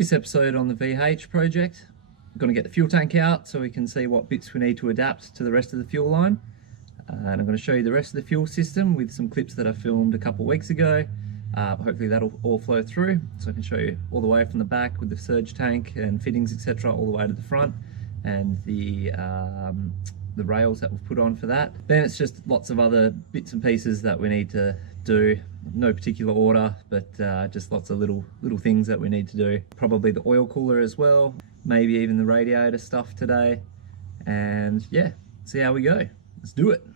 This episode on the VH project, I'm going to get the fuel tank out so we can see what bits we need to adapt to the rest of the fuel line. And I'm going to show you the rest of the fuel system with some clips that I filmed a couple of weeks ago. Hopefully that'll all flow through, so I can show you all the way from the back with the surge tank and fittings, etc., all the way to the front, and the rails that we've put on for that. Then it's just lots of other bits and pieces that we need to do. No particular order, but just lots of little things that we need to do. Probably the oil cooler as well, maybe even the radiator stuff today. And yeah, see how we go. Let's do it.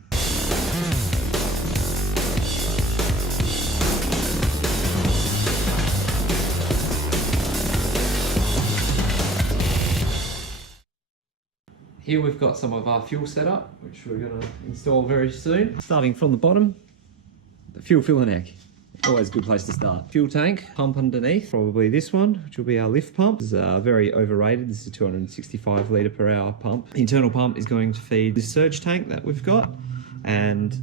Here we've got some of our fuel setup, which we're going to install very soon. Starting from the bottom, the fuel filler neck. Always a good place to start. Fuel tank, pump underneath, probably this one, which will be our lift pump. This is very overrated. This is a 265 litre per hour pump. The internal pump is going to feed this surge tank that we've got, and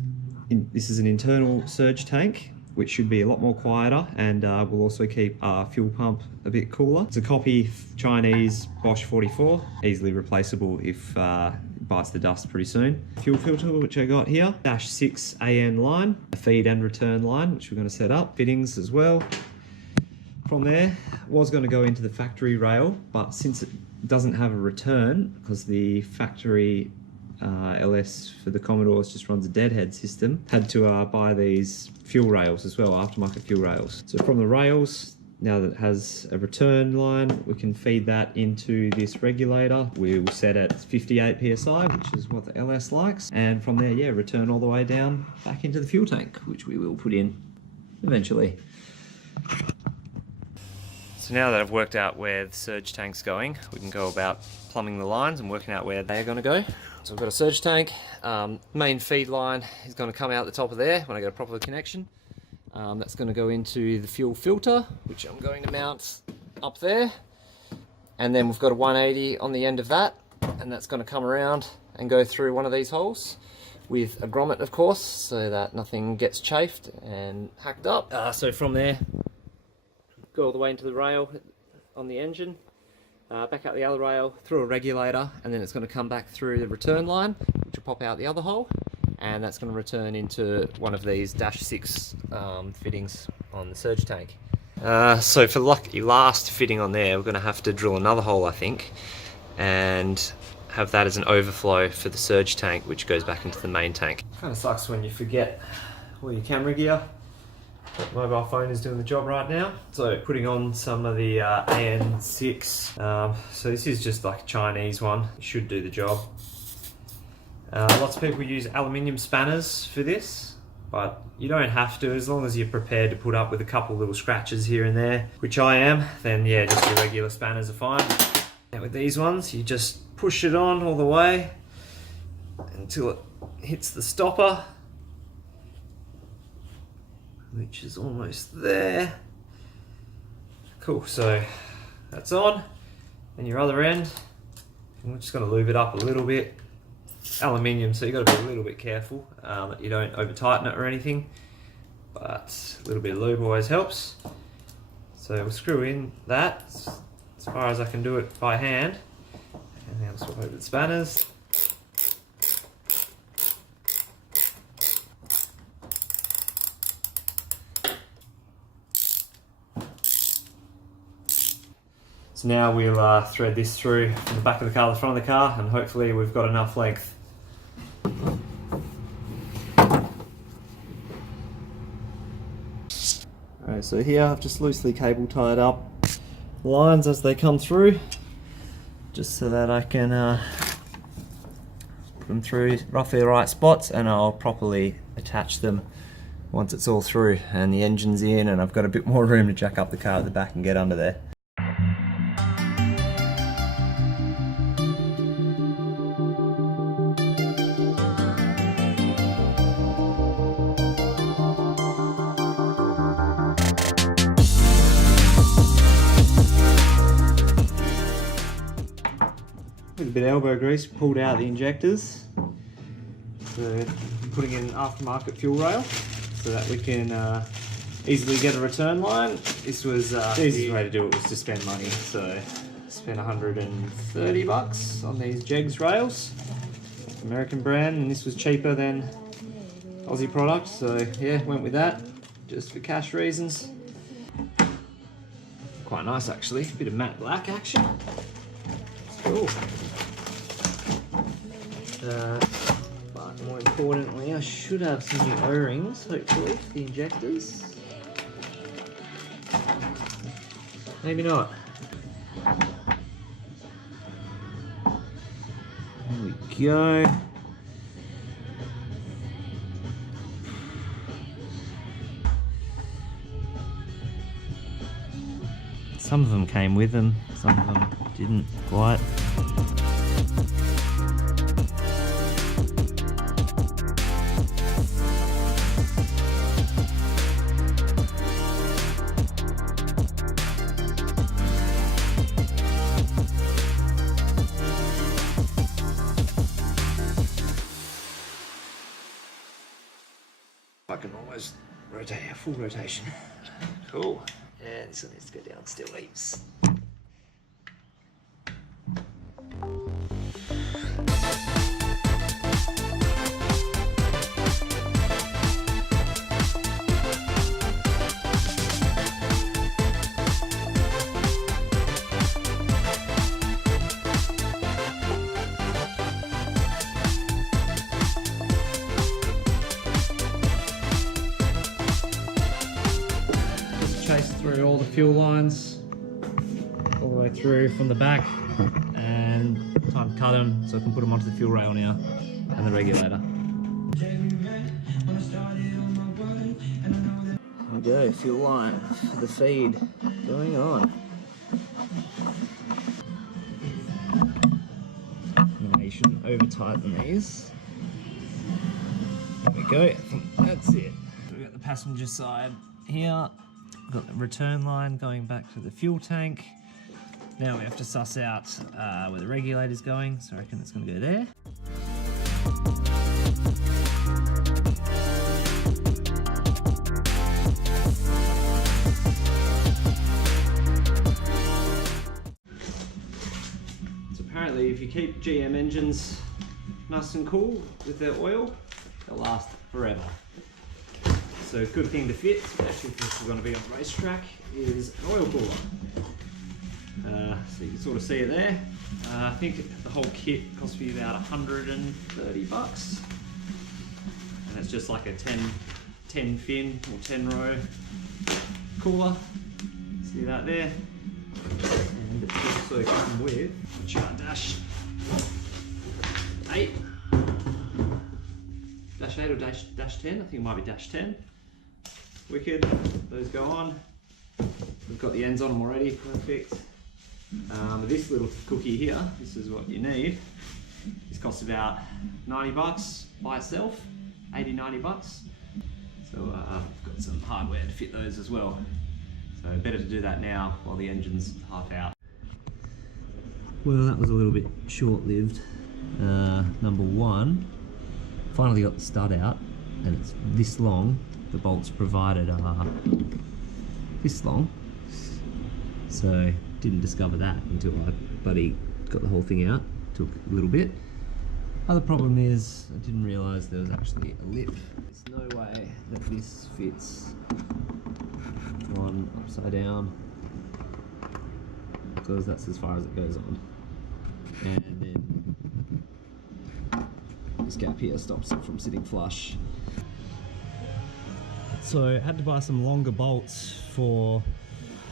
this is an internal surge tank, which should be a lot more quieter, and will also keep our fuel pump a bit cooler. It's a copy Chinese Bosch 44, easily replaceable if it bites the dust pretty soon. Fuel filter, which I got here, -6 AN line, a feed and return line, which we're going to set up, fittings as well. From there, was going to go into the factory rail, but since it doesn't have a return, because the factory LS for the Commodores just runs a deadhead system, had to buy these fuel rails as well, aftermarket fuel rails. So from the rails, now that it has a return line, we can feed that into this regulator. We'll set at 58 PSI, which is what the LS likes. And from there, yeah, return all the way down back into the fuel tank, which we will put in eventually. So now that I've worked out where the surge tank's going, we can go about plumbing the lines and working out where they're going to go. So I've got a surge tank. Main feed line is going to come out the top of there when I get a proper connection. That's going to go into the fuel filter, which I'm going to mount up there. And then we've got a 180 on the end of that, and that's going to come around and go through one of these holes with a grommet, of course, so that nothing gets chafed and hacked up. So from there, go all the way into the rail on the engine, back out the other rail, through a regulator, and then it's going to come back through the return line, which will pop out the other hole, and that's going to return into one of these -6 fittings on the surge tank. So for the last fitting on there, we're going to have to drill another hole, I think, and have that as an overflow for the surge tank, which goes back into the main tank. Kind of sucks when you forget all your camera gear. But mobile phone is doing the job right now. So putting on some of the AN6. So this is just like a Chinese one. It should do the job. Lots of people use aluminium spanners for this, but you don't have to, as long as you're prepared to put up with a couple little scratches here and there, which I am, then yeah, just your regular spanners are fine. And with these ones, you just push it on all the way until it hits the stopper, which is almost there. Cool, so that's on. And your other end, we're just going to lube it up a little bit. Aluminium, so you've got to be a little bit careful that you don't over tighten it or anything, but a little bit of lube always helps. So we'll screw in that as far as I can do it by hand, and then I'll swap over the spanners. So now we'll thread this through from the back of the car to the front of the car, and hopefully we've got enough length. Alright, so here I've just loosely cable tied up the lines as they come through, just so that I can put them through roughly the right spots, and I'll properly attach them once it's all through and the engine's in and I've got a bit more room to jack up the car at the back and get under there. With a bit of elbow grease, pulled out the injectors. So putting in an aftermarket fuel rail so that we can easily get a return line. This was the easiest way to do it was to spend money. So spent 130 bucks on these Jegs rails, American brand, and this was cheaper than Aussie product. So yeah, went with that just for cash reasons. Quite nice actually, bit of matte black action. It's cool. But more importantly, I should have some new O-rings, hopefully, for the injectors. Maybe not. There we go. Some of them came with them, some of them didn't quite. I can almost rotate a full rotation. Cool. And this one needs to go down still heaps. Through all the fuel lines, all the way through from the back, and time to cut them so I can put them onto the fuel rail now, and the regulator. There we go, fuel line for the feed going on. No, you shouldn't over tighten these. There we go, I think that's it. So we've got the passenger side here. Got the return line going back to the fuel tank. Now we have to suss out where the regulator's going, so I reckon it's going to go there. So apparently if you keep GM engines nice and cool with their oil, they'll last forever. So a good thing to fit, especially if this is going to be on the racetrack, is an oil cooler. So you can sort of see it there. I think the whole kit cost me about 130 bucks. And it's just like a 10 fin or 10 row cooler. See that there? And it's also come with dash 8. Dash 8 or dash 10, I think it might be dash 10. Wicked, those go on. We've got the ends on them already, perfect. This little cookie here, this is what you need. This costs about 90 bucks by itself, 80, 90 bucks. So I've got some hardware to fit those as well. So better to do that now while the engine's half out. Well, that was a little bit short-lived. Number one, finally got the stud out, and it's this long. The bolts provided are this long, so didn't discover that until I bloody got the whole thing out. Took a little bit. Other problem is I didn't realise there was actually a lip. There's no way that this fits on upside down, because that's as far as it goes on. And then this gap here stops it from sitting flush. So I had to buy some longer bolts for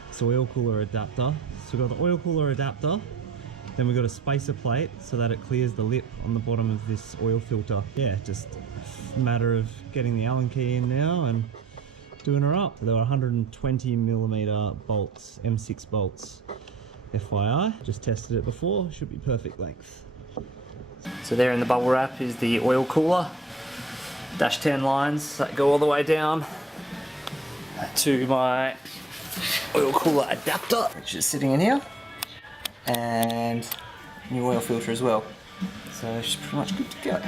this oil cooler adapter. So we've got the oil cooler adapter, then we've got a spacer plate so that it clears the lip on the bottom of this oil filter. Yeah, just a matter of getting the Allen key in now and doing her up. So there were 120mm bolts, M6 bolts, FYI. Just tested it before, should be perfect length. So there in the bubble wrap is the oil cooler. Dash 10 lines that go all the way down to my oil cooler adapter, which is sitting in here, and new oil filter as well. So it's pretty much good to go.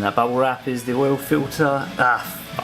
And that bubble wrap is the oil filter.